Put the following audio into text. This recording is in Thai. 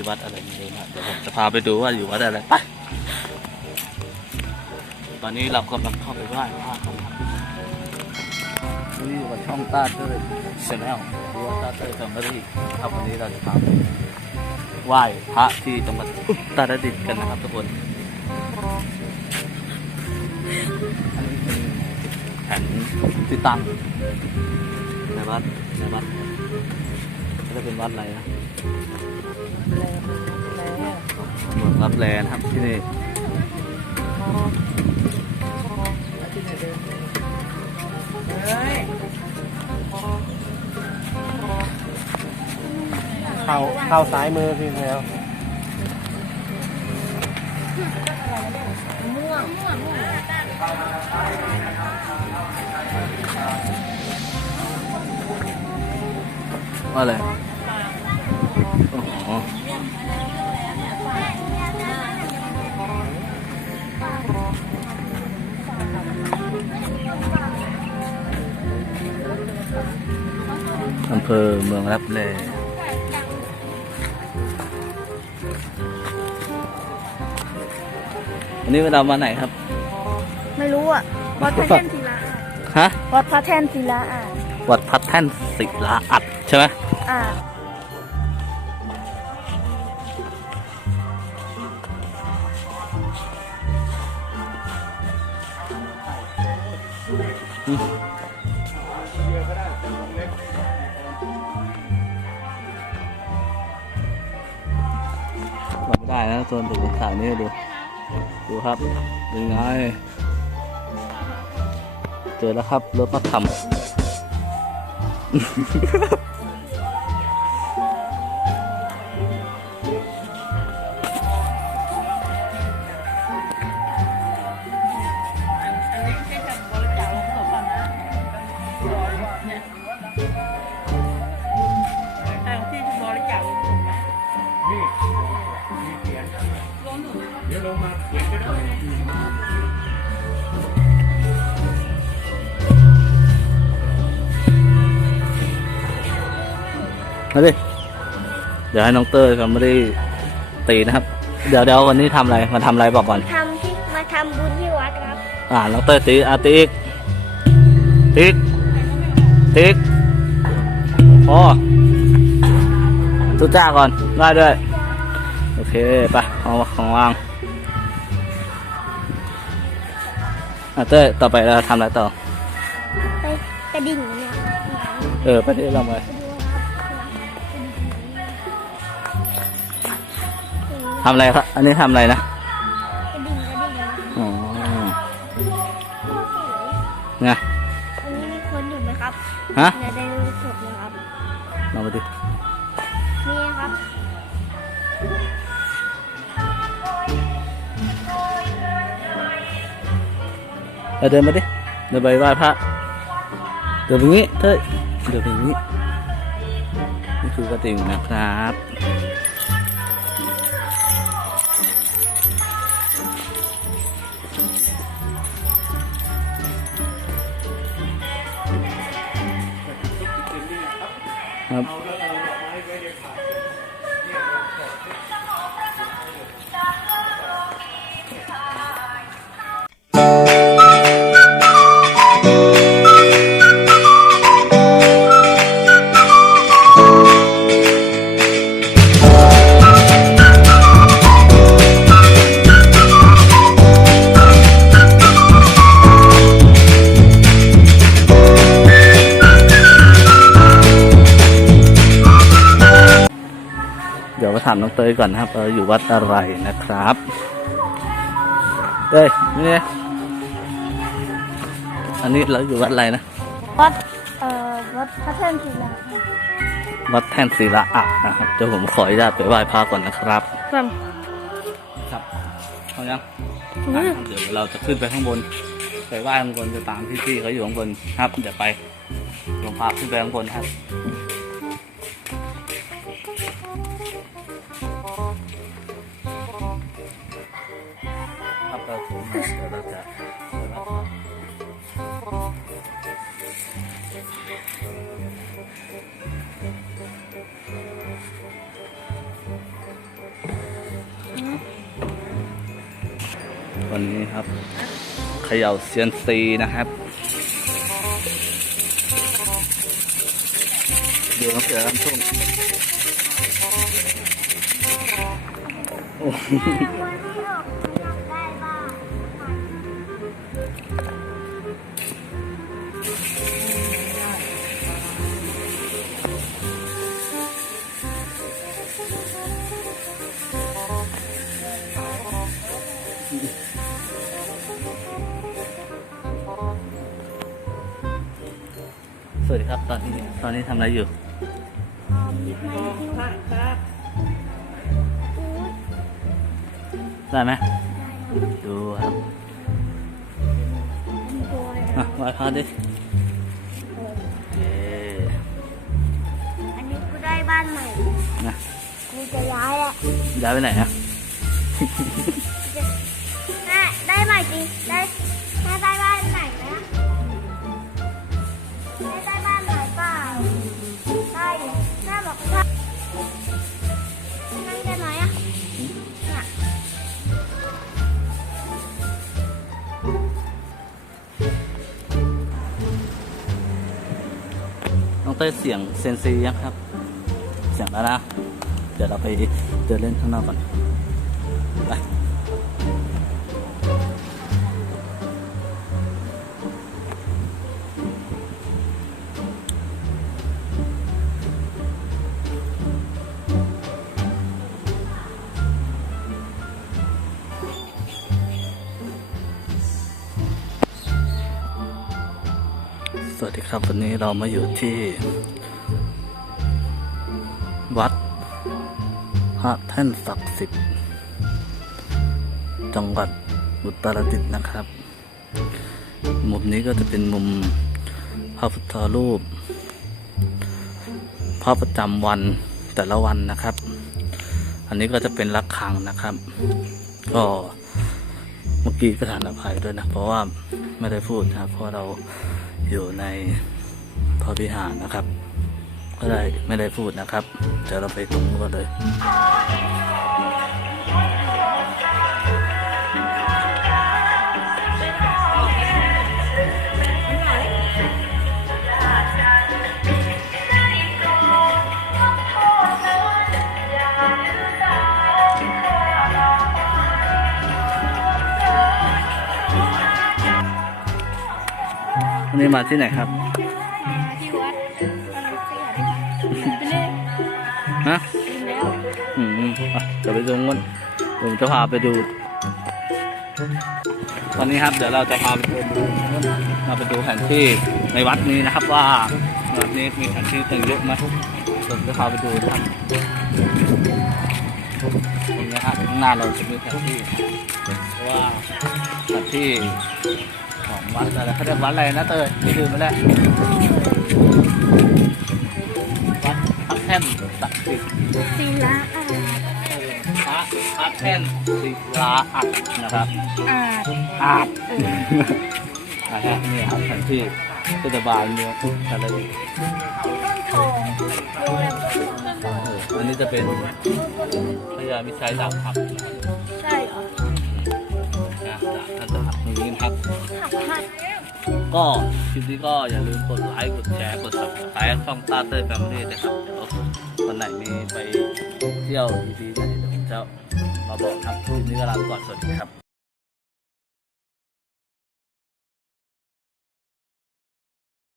ที่วัดอะไรไม่รู้นะเดี๋ยวผมจะพาไปดูว่าอยู่วัดอะไรไปตอนนี้เรากำลังเข้าไปไหว้พระกันครับนี่วัดช่องต้าเต้ยชาแนลหรือว่าต้าเต้ยแฟมิลี่ครับวันนี้เราจะพาไปไหว้พระที่จังหวัดอุตรดิตกันนะครับทุกคนอันนี้เป็นแผนที่ตั้งในวัดในวัด จะเป็นวัดอะไรนะเมืองรับแลนะครับที่นี่เข้าเข้าซ้ายมือพี่แล้วว่าอะไรอ๋ออำเภอเมืองรับแลวันนี้เรามาไหนครับ ไม่รู้อะ วัดพระแท่นศิลาอาจฮะ วัดพระแท่นศิลาอาจวัดพัดแท่นศิลาอัด ใช่ไหมอ่ามาไม่ได้นะส่วนถึงถ่ายนี่ให้ดู ดูครับเป็นไงเจอแล้วครับรถมาทำ มาดิเดี๋ยวให้น้องเต้ยเขาไม่ได้ตีนะครับ เดี๋ยวเดี๋ยววันนี้ทำอะไรมาทำอะไรบอกก่อน ทำที่มาทำบุญที่วัดครับอ่าน้องเต้ยตีอะตีอีกตีอีกตีอีกพอทุจ้าก่อนได้ด้วย โอเคไปเอาของวางอะเต้ยต่อไปเราทำอะไรต่อ ไปกระดิ่งเนี่ยเออ ไปที่เราไป ทำอะไรครับ อันนี้ทำอะไรนะกระดิ่งกระดิ่งนะอ๋อไงอันนี้มีคนอยู่ไหมครับฮะอย่าได้สดนะครับลองไปดินี่ครับเอาเดินมาดิ เดินไปไหว้พระ เดินไปงี้เต้ยเดินไปงี้ นี่คือกระติ่งนะครับ ครับาถามน้องเตยก่อนนะครับเอออยู่วัดอะไรนะครับเต้ยนี่ไงอันนี้เราอยู่วัดอะไรนะ วัด เอ่อ วัดพระแท่นศิลาอาจวัดแท่นศิลาอักนะครับเดี๋ยวผมขออนุญาตไปไหว้พระก่อนนะครับครับครับเอายังอืมเดี๋ยวเราจะขึ้นไปข้างบน ไปไหว้ข้างบนไปตามพี่ๆเขาอยู่ข้างบนครับ เดี๋ยวไปลงพาขึ้นไปข้างบนครับครับ วันนี้ครับเขย่าเซียนซีนะครับดูน้ำเสือน้ำทุ่งโอ้ วัสดีครับ ตอนนี้ตอนนี้ทำอะไรอยู่ได้ไหมดูครับอะวายพาดิโอเคอันนี้กูได้บ้านใหม่นะกูจะย้ายแหละย้ายไปไหนอะแม่ได้ใหม่จริงได้แม่ได้ เต้ยเสียงเซนซีนะครับ เสียงแล้วนะ เดี๋ยวเราไปเดินเล่นข้างนอกก่อน ไป สวัสดีครับวันนี้เรามาอยู่ที่ วัดพระแท่นศักดิ์สิทธิ์จังหวัดอุตรดิตถ์นะครับ มุมนี้ก็จะเป็นมุมพระพุทธรูปพระประจำวันแต่ละวันนะครับ อันนี้ก็จะเป็นระฆังนะครับ ก็เมื่อกี้ก็ฐานอภัยด้วยนะ เพราะว่าไม่ได้พูดนะเพราะเรา อยู่ในพระวิหารนะครับ ก็ได้ไม่ได้พูดนะครับเดี๋ยวเราไปตรงนู้นกันเลย นนี้มาที่ไหนครับที่วัดอะไรสักอย่างไปเล่นฮะลืมแล้วอืมอะเดี๋ยวไปดูงั้นผมจะพาไปดูตอนนี้ครับ เดี๋ยวเราจะพาไปดูมาไปดูแผนที่ในวัดนี้นะครับ ว่าวัดนี้มีแผนที่ตึงเยอะไหมผมจะพาไปดูนะครับตรงนี้ครับข้างหน้าเราจะมีแผนที่เพราะว่าแผนที่ ของวัดอะไรเขาเรียกวัดอะไรนะเตยที่ลืมไปแล้ววัดพระแท่นศักดิ์สิทธิ์ศิลาอาดพระพระแท่นศิลาอัดนะครับอาดอาดนะฮะนี่ครับแผนที่เทศบาลเมืองอุตรดิตถ์ต้นทองดูแบบต้นทองเอออันนี้จะเป็นพญามิชัยดาบหักใช่เหรอ ก็คลิปนี้ก็อย่าลืมกดไลค์กดแชร์กด subscribe ช่องตาเต้ยแฟมิลี่นะครับเดี๋ยววันไหนมีไปเที่ยวดีๆไหนเดี๋ยวผมจะมาบอกครับคลิปนี้ก็ลาไปก่อนสวัสดีครับ